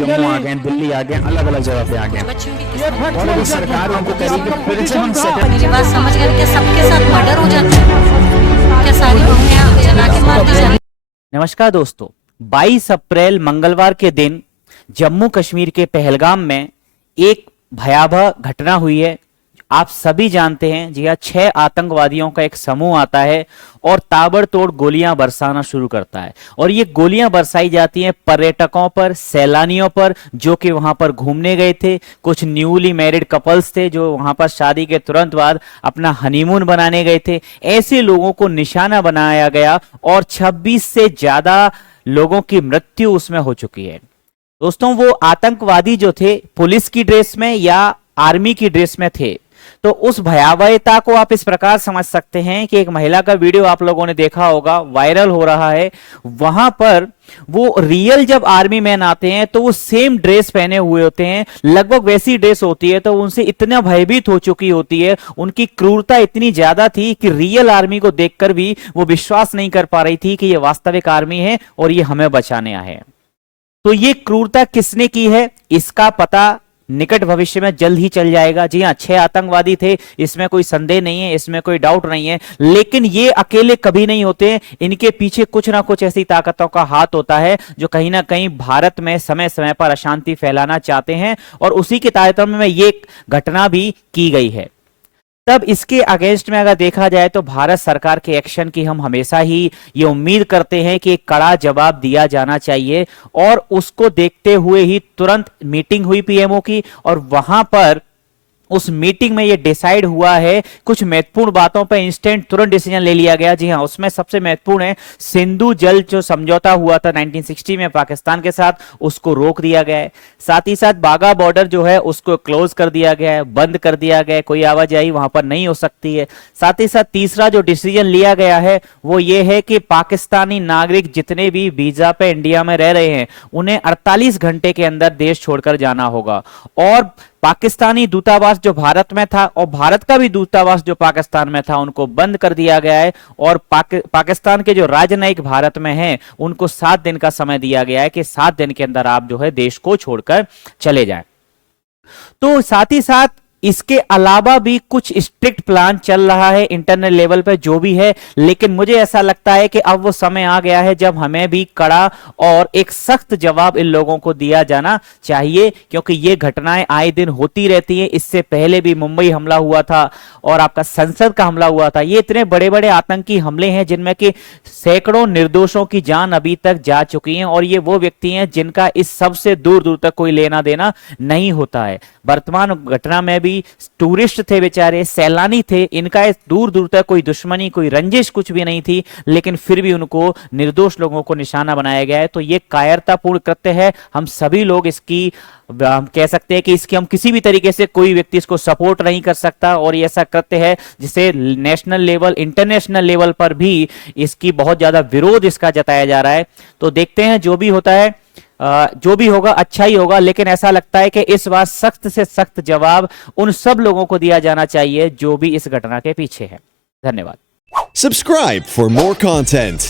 जम्मू आ गए, दिल्ली आ गए, अलग अलग जगह पे आ गए और अभी सरकार उनको कह रही है फिर से हम मेरी बात समझ गए? क्या सबके साथ मर्डर हो जाता है? क्या सारी बहुएं जला के मार दी जाती? नमस्कार दोस्तों, 22 अप्रैल मंगलवार के दिन जम्मू कश्मीर के पहलगाम में एक भयावह घटना हुई है। आप सभी जानते हैं, जी हाँ, 6 आतंकवादियों का एक समूह आता है और ताबड़तोड़ गोलियां बरसाना शुरू करता है। और ये गोलियां बरसाई जाती हैं पर्यटकों पर, सैलानियों पर जो कि वहां पर घूमने गए थे। कुछ न्यूली मैरिड कपल्स थे जो वहां पर शादी के तुरंत बाद अपना हनीमून बनाने गए थे। ऐसे लोगों को निशाना बनाया गया और 26 से ज्यादा लोगों की मृत्यु उसमें हो चुकी है। दोस्तों, वो आतंकवादी जो थे पुलिस की ड्रेस में या आर्मी की ड्रेस में थे। तो उस भयावहता को आप इस प्रकार समझ सकते हैं कि एक महिला का वीडियो आप लोगों ने देखा होगा, वायरल हो रहा है। वहां पर वो रियल जब आर्मी मैन आते हैं तो वो सेम ड्रेस पहने हुए होते हैं, लगभग वैसी ड्रेस होती है, तो उनसे इतना भयभीत हो चुकी होती है, उनकी क्रूरता इतनी ज्यादा थी कि रियल आर्मी को देखकर भी वो विश्वास नहीं कर पा रही थी कि ये वास्तविक आर्मी है और ये हमें बचाने आए हैं। तो ये क्रूरता किसने की है इसका पता निकट भविष्य में जल्द ही चल जाएगा। जी हाँ, 6 आतंकवादी थे, इसमें कोई संदेह नहीं है, इसमें कोई डाउट नहीं है। लेकिन ये अकेले कभी नहीं होते, इनके पीछे कुछ ना कुछ ऐसी ताकतों का हाथ होता है जो कहीं ना कहीं भारत में समय समय पर अशांति फैलाना चाहते हैं। और उसी के तारतम्य में ये घटना भी की गई है। तब इसके अगेंस्ट में अगर देखा जाए तो भारत सरकार के एक्शन की हम हमेशा ही ये उम्मीद करते हैं कि एक कड़ा जवाब दिया जाना चाहिए। और उसको देखते हुए ही तुरंत मीटिंग हुई पीएमओ की और वहां पर उस मीटिंग में ये डिसाइड हुआ है, कुछ महत्वपूर्ण बातों पर इंस्टेंट तुरंत डिसीजन ले लिया गया। जी हाँ, उसमें सबसे महत्वपूर्ण है सिंधु जल जो समझौता हुआ था 1960 में पाकिस्तान के साथ, उसको रोक दिया गया है। साथ ही साथ बाघा बॉर्डर जो है उसको क्लोज कर दिया गया है, बंद कर दिया गया है, कोई आवाजाही वहां पर नहीं हो सकती है। साथ ही साथ तीसरा जो डिसीजन लिया गया है वो ये है कि पाकिस्तानी नागरिक जितने भी वीजा पे इंडिया में रह रहे हैं उन्हें 48 घंटे के अंदर देश छोड़कर जाना होगा। और पाकिस्तानी दूतावास जो भारत में था और भारत का भी दूतावास जो पाकिस्तान में था उनको बंद कर दिया गया है। और पाकिस्तान के जो राजनयिक भारत में हैं उनको 7 दिन का समय दिया गया है कि 7 दिन के अंदर आप जो है देश को छोड़कर चले जाएं। तो साथ ही साथ इसके अलावा भी कुछ स्ट्रिक्ट प्लान चल रहा है इंटरनल लेवल पे जो भी है। लेकिन मुझे ऐसा लगता है कि अब वो समय आ गया है जब हमें भी कड़ा और एक सख्त जवाब इन लोगों को दिया जाना चाहिए, क्योंकि ये घटनाएं आए दिन होती रहती हैं। इससे पहले भी मुंबई हमला हुआ था और आपका संसद का हमला हुआ था। ये इतने बड़े बड़े आतंकी हमले हैं जिनमें कि सैकड़ों निर्दोषों की जान अभी तक जा चुकी है। और ये वो व्यक्ति हैं जिनका इस सबसे दूर दूर तक कोई लेना देना नहीं होता है। वर्तमान घटना में भी टूरिस्ट थे, बेचारे सैलानी थे, इनका दूर दूर तक कोई दुश्मनी, कोई रंजिश कुछ भी नहीं थी, लेकिन फिर भी उनको निर्दोष लोगों को निशाना बनाया गया है। तो ये कायरतापूर्ण कृत्य है। हम सभी लोग इसकी, हम कह सकते हैं कि इसकी हम किसी भी तरीके से कोई व्यक्ति इसको सपोर्ट नहीं कर सकता। और ये ऐसा कृत्य है जिसे नेशनल लेवल, इंटरनेशनल लेवल पर भी इसकी बहुत ज्यादा विरोध इसका जताया जा रहा है। तो देखते हैं जो भी होता है, जो भी होगा अच्छा ही होगा। लेकिन ऐसा लगता है कि इस बार सख्त से सख्त जवाब उन सब लोगों को दिया जाना चाहिए जो भी इस घटना के पीछे है। धन्यवाद। Subscribe for more content.